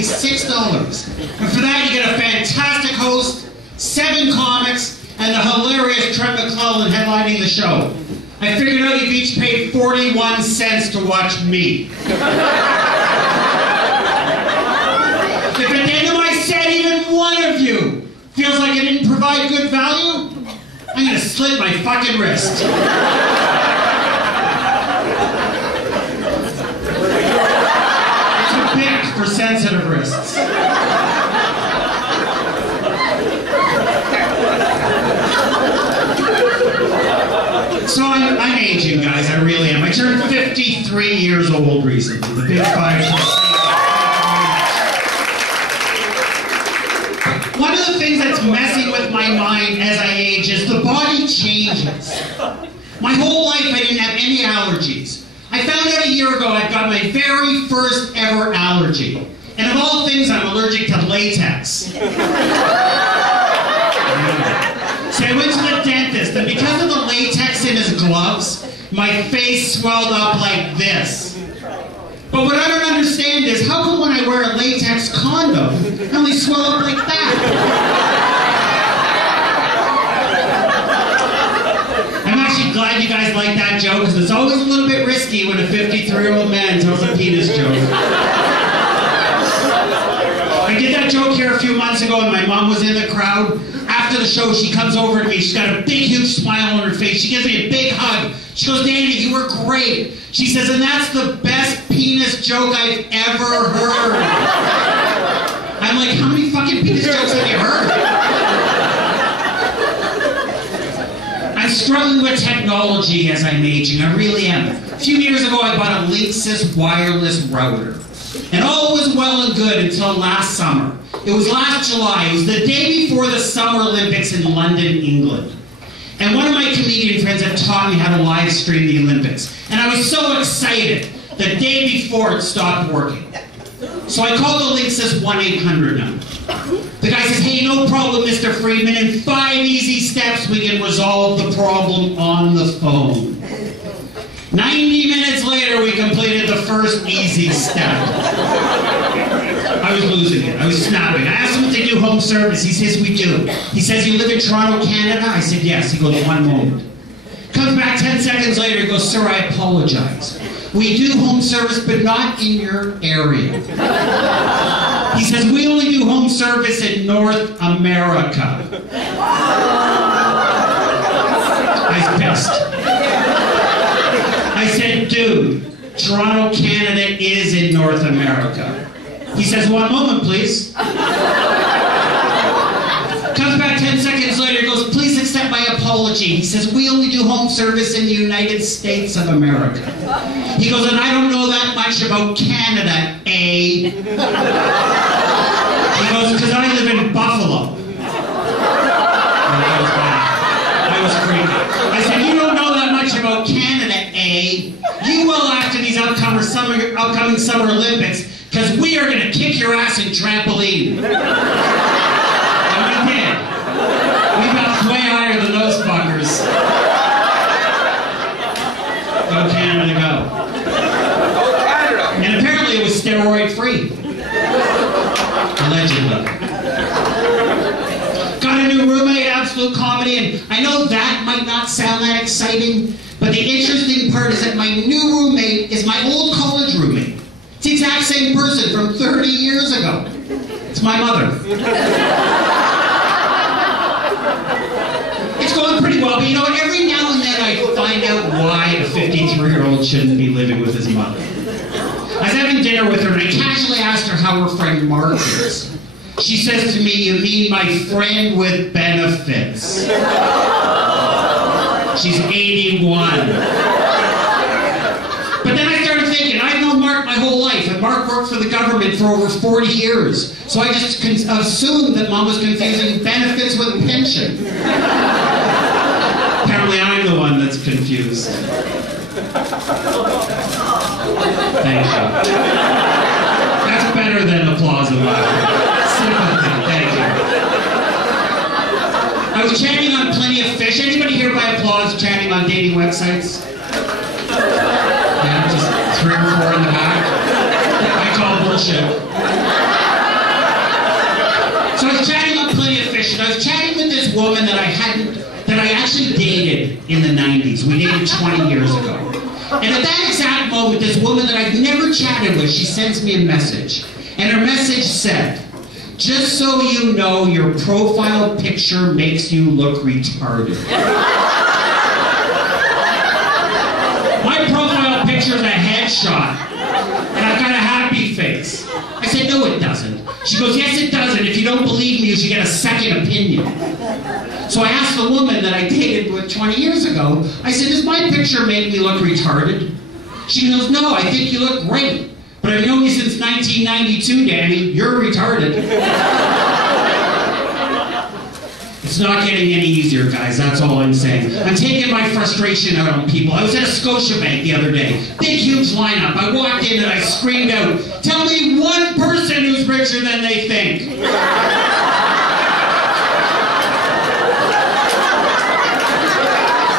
only $6. And for that, you get a fantastic host, 7 comics, and the hilarious Trent McClellan headlining the show. I figured out you've each paid 41 cents to watch me. If at the end of my set, even one of you feels like I didn't provide good value, I'm gonna slit my fucking wrist. It's a bit for sensitive wrists. So I'm aging, guys, I really am. I turned 53 years old recently. The big 5. One of the things that's messing with my mind as I age is the body changes. My whole life I didn't have any allergies. I found out a year ago I got my very first ever allergy. And of all things, I'm allergic to latex. So I went to the dentist, and because of the latex in his gloves, my face swelled up like this. But what I don't understand is, how come when I wear a latex condom, I only swell up like that? I'm actually glad you guys like that joke, because it's always a little bit risky when a 53-year-old man tells a penis joke. I did that joke here a few months ago, and my mom was in the crowd. After the show, she comes over to me. She's got a big, huge smile on her face. She gives me a big hug. She goes, "Danny, you were great." She says, "And that's the best penis joke I've ever heard." I'm like, how many fucking penis jokes have you heard? I'm struggling with technology as I'm aging. I really am. A few years ago, I bought a Linksys wireless router. And all was well and good until last summer. It was last July. It was the day before the Summer Olympics in London, England. And one of my comedian friends had taught me how to live stream the Olympics. And I was so excited. The day before, it stopped working. So I called the Linksys 1-800 number. The guy says, "Hey, no problem, Mr. Freedman. In 5 easy steps, we can resolve the problem on the phone." 90 minutes later, we completed the first easy step. I was losing it. I was snapping. I asked him if they do home service. He says, "We do." He says, "You live in Toronto, Canada?" I said, "Yes." He goes, "One moment." Comes back 10 seconds later. He goes, "Sir, I apologize. We do home service, but not in your area." He says, "We only do home service in North America." I was pissed. I said, "Dude, Toronto, Canada is in North America." He says, "One moment, please." Comes back 10 seconds later, he goes, "Please accept my apology." He says, "We only do home service in the United States of America." He goes, "And I don't know that much about Canada, eh?" He goes, "Because I live in Buffalo." I was freaking. I said, "You don't know that much about Canada, eh? You will after these upcoming Summer Olympics, because we are going to kick your ass in trampoline." And we did. We got way higher than those fuckers. Go Canada, go. Go Canada. And apparently it was steroid-free. Allegedly. Got a new roommate, absolute comedy, and I know that might not sound that exciting, but the interesting part is that my new roommate is my old college roommate. It's the exact same person from 30 years ago. It's my mother. It's going pretty well, but you know what? Every now and then I find out why a 53-year-old shouldn't be living with his mother. I was having dinner with her and I casually asked her how her friend Mark is. She says to me, "You mean my friend with benefits?" She's 81. But then I started thinking, I've known Mark my whole life, and Mark worked for the government for over 40 years. So I just assumed that Mom was confusing benefits with pension. Apparently I'm the one that's confused. Thank you. That's better than applause and laughter. Sympathy, thank you. I was chatting on Plenty of Fish. Anybody here by applause chatting on dating websites? Yeah, just 3 or 4 in the back. I call bullshit. that I actually dated in the 90s. We dated 20 years ago. And at that exact moment, this woman that I've never chatted with, she sends me a message. And her message said, "Just so you know, your profile picture makes you look retarded." My profile picture is a headshot, and I've got a happy face. I said, "No, it doesn't." She goes, "Yes, it does, and if you don't believe me, you should get a second opinion." So I asked the woman that I dated with 20 years ago, I said, "Does my picture make me look retarded?" She goes, "No, I think you look great. But I've known you since 1992, Danny. You're retarded." It's not getting any easier, guys. That's all I'm saying. I'm taking my frustration out on people. I was at a Scotiabank the other day. Big, huge lineup. I walked in and I screamed out, "Tell me one person who's richer than they think."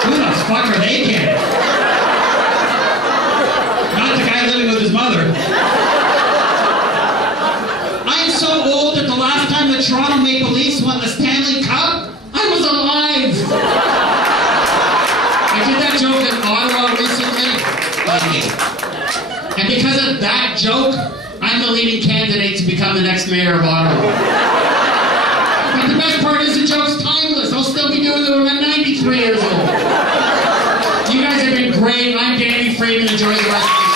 Who the fuck are they kidding? Not the guy living with his mother. I am so old that the last time the Toronto Maple Leafs won the Stanley Cup, I was alive. I did that joke in Ottawa recently. And because of that joke, I'm the leading candidate to become the next mayor of Ottawa. But the best part is the joke's timeless. I'll still be doing it when I'm 93 years old. You guys have been great. I'm Danny Freedman. Enjoy the rest of the